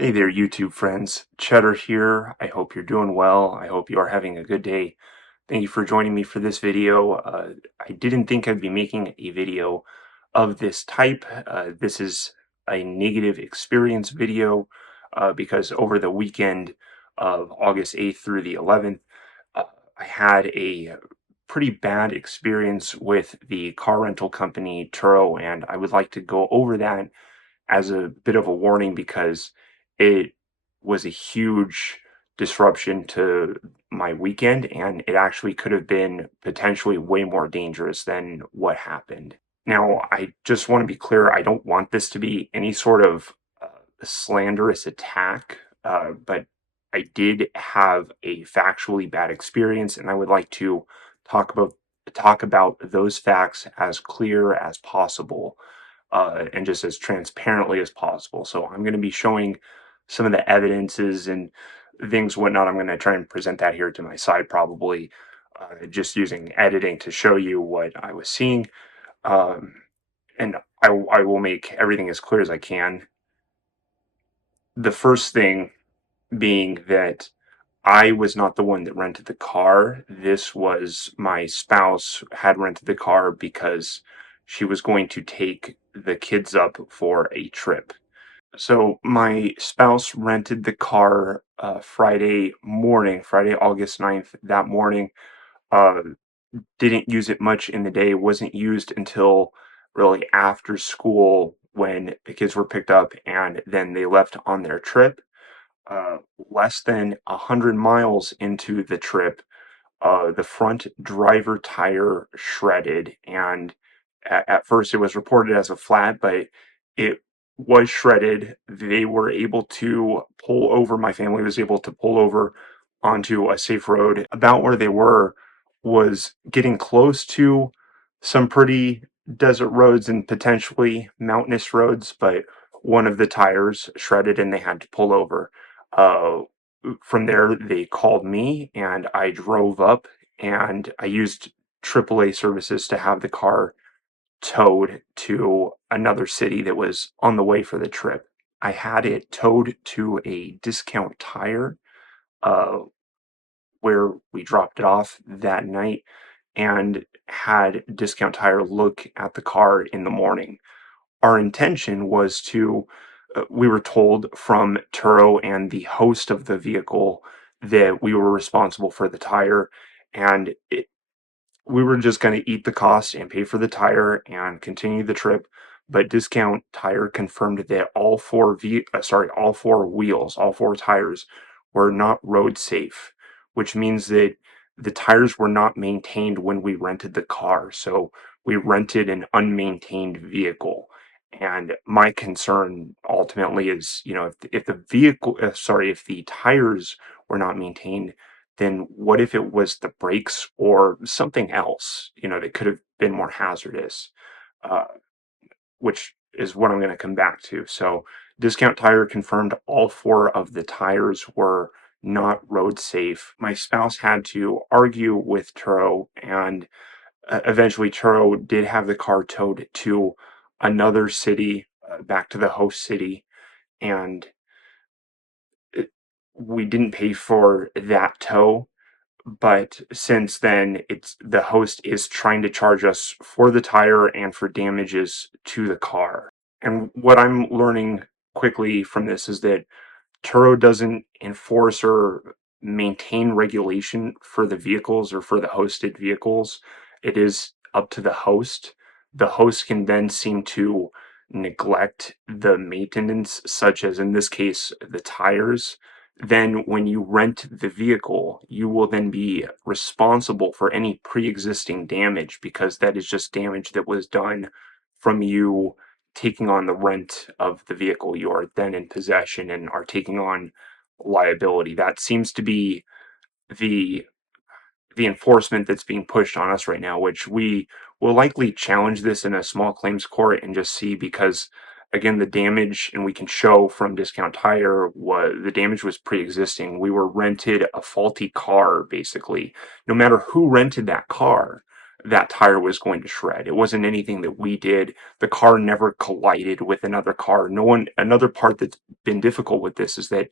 Hey there, YouTube friends. Cheddar here. I hope you're doing well. I hope you are having a good day. Thank you for joining me for this video. I didn't think I'd be making a video of this type. This is a negative experience video because over the weekend of August 8th through the 11th, uh, I had a pretty bad experience with the car rental company Turo, and I would like to go over that as a bit of a warning because it was a huge disruption to my weekend, and it actually could have been potentially way more dangerous than what happened. Now, I just want to be clear, I don't want this to be any sort of slanderous attack, but I did have a factually bad experience, and I would like to talk about talk about those facts as clear as possible and just as transparently as possible. So I'm going to be showing some of the evidences and things, whatnot. I'm going to try and present that here to my side, probably just using editing to show you what I was seeing. Um, and I will make everything as clear as I can. The first thing being that I was not the one that rented the car. This was my spouse had rented the car because she was going to take the kids up for a trip. So my spouse rented the car Friday morning, Friday, August 9th, that morning. Uh, didn't use it much in the day, wasn't used until really after school when the kids were picked up and then they left on their trip. Less than 100 miles into the trip, the front driver tire shredded, and at first it was reported as a flat, but it was shredded. They were able to pull over. My family was able to pull over onto a safe road. About where they were was getting close to some pretty desert roads and potentially mountainous roads, but one of the tires shredded and they had to pull over. Uh, from there, they called me and I drove up and I used AAA services to have the car towed to another city that was on the way for the trip. I had it towed to a discount tire uh, where we dropped it off that night and had discount tire look at the car in the morning. Our intention was to, we were told from Turo and the host of the vehicle that we were responsible for the tire, and we were just going to eat the cost and pay for the tire and continue the trip. But Discount Tire confirmed that all four wheels, all four tires were not road safe, which means that the tires were not maintained when we rented the car. So we rented an unmaintained vehicle. And my concern ultimately is, if the if the tires were not maintained, then what if it was the brakes or something else, that could have been more hazardous, uh, which is what I'm going to come back to. So, Discount Tire confirmed all four of the tires were not road safe. My spouse had to argue with Turo, and eventually Turo did have the car towed to another city, back to the host city, and it, we didn't pay for that tow. But since then, it's the host is trying to charge us for the tire and for damages to the car. And what I'm learning quickly from this is that Turo doesn't enforce or maintain regulation for the vehicles or for the hosted vehicles. It is up to the host. The host can then seem to neglect the maintenance, such as in this case, the tires. Then, when you rent the vehicle, you will then be responsible for any pre existing damage because that is just damage that was done from you taking on the rent of the vehicle. You are then in possession and are taking on liability. That seems to be the the enforcement that's being pushed on us right now, which we will likely challenge this in a small claims court and just see because again the damage, and we can show from Discount Tire, was the damage was pre-existing. We were rented a faulty car basically. No matter who rented that car, that tire was going to shred. It wasn't anything that we did. The car never collided with another car. No one, another part that's been difficult with this is that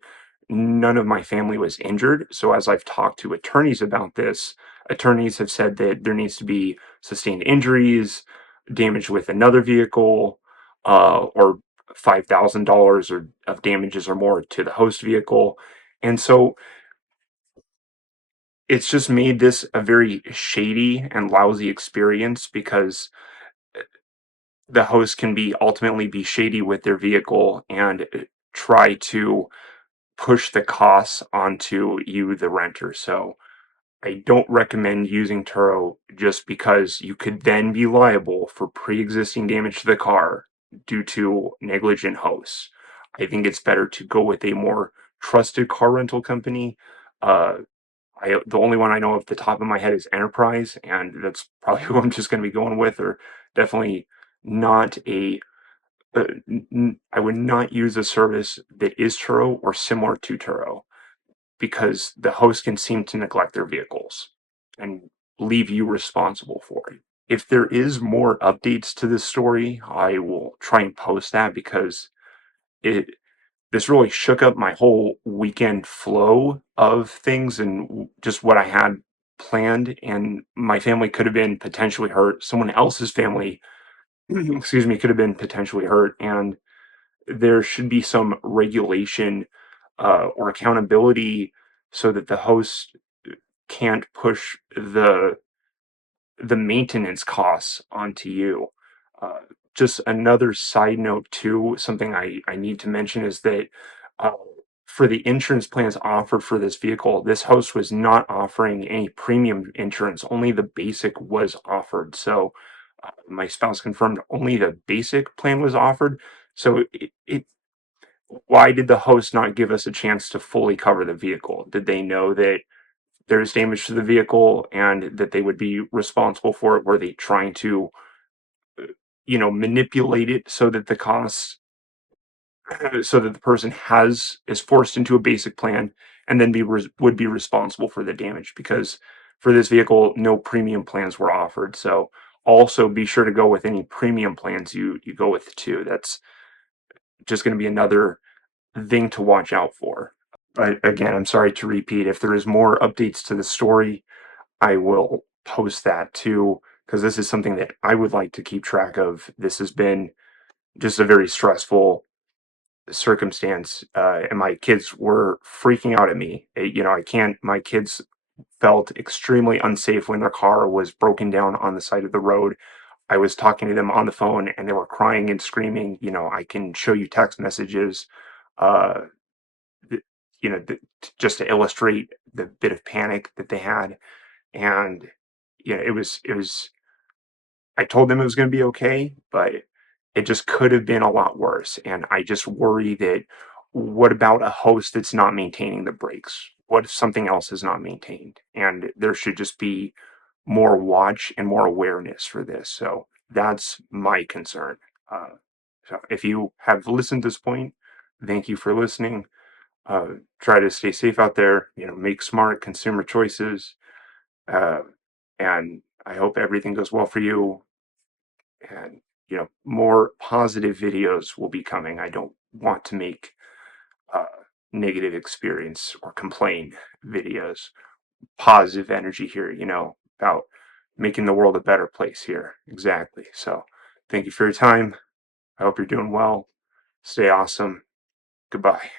none of my family was injured. So as I've talked to attorneys about this, attorneys have said that there needs to be sustained injuries, damage with another vehicle, or $5,000 or of damages or more to the host vehicle. And so it's just made this a very shady and lousy experience because the host can be ultimately be shady with their vehicle and try to push the costs onto you, the renter. So I don't recommend using Turo just because you could then be liable for pre-existing damage to the car due to negligent hosts. I think it's better to go with a more trusted car rental company. Uh, the only one I know off the top of my head is Enterprise, and that's probably who I'm just going to be going with. Or definitely not a. I would not use a service that is Turo or similar to Turo because the host can seem to neglect their vehicles and leave you responsible for it. If there is more updates to this story, I will try and post that because it this really shook up my whole weekend flow of things and just what I had planned. And my family could have been potentially hurt. Someone else's family, excuse me, could have been potentially hurt. And there should be some regulation or accountability so that the host can't push the maintenance costs onto you. Uh, just another side note too, something I need to mention is that uh, for the insurance plans offered for this vehicle, this host was not offering any premium insurance. Only the basic was offered. So my spouse confirmed only the basic plan was offered. So why did the host not give us a chance to fully cover the vehicle? Did they know that there's damage to the vehicle and that they would be responsible for it? Were they trying to, manipulate it so that the costs, so that the person is forced into a basic plan and then would be responsible for the damage? Because for this vehicle, no premium plans were offered. So also be sure to go with any premium plans you go with too. That's just going to be another thing to watch out for. But again, I'm sorry to repeat. If there is more updates to the story, I will post that too, because this is something that I would like to keep track of. This has been just a very stressful circumstance, and my kids were freaking out at me. I can't, my kids felt extremely unsafe when their car was broken down on the side of the road. I was talking to them on the phone and they were crying and screaming. I can show you text messages, uh, th- just to illustrate the bit of panic that they had. And it was I told them it was going to be okay, but it just could have been a lot worse. And I just worry that what about a host that's not maintaining the brakes? What if something else is not maintained? And there should just be more watch and more awareness for this. So that's my concern. Uh, so if you have listened to this point, thank you for listening. Try to stay safe out there, make smart consumer choices. Uh, and I hope everything goes well for you. And, more positive videos will be coming. I don't want to make uh, negative experience or complain videos. Positive energy here, about making the world a better place here. Exactly. So thank you for your time. I hope you're doing well. Stay awesome. Goodbye.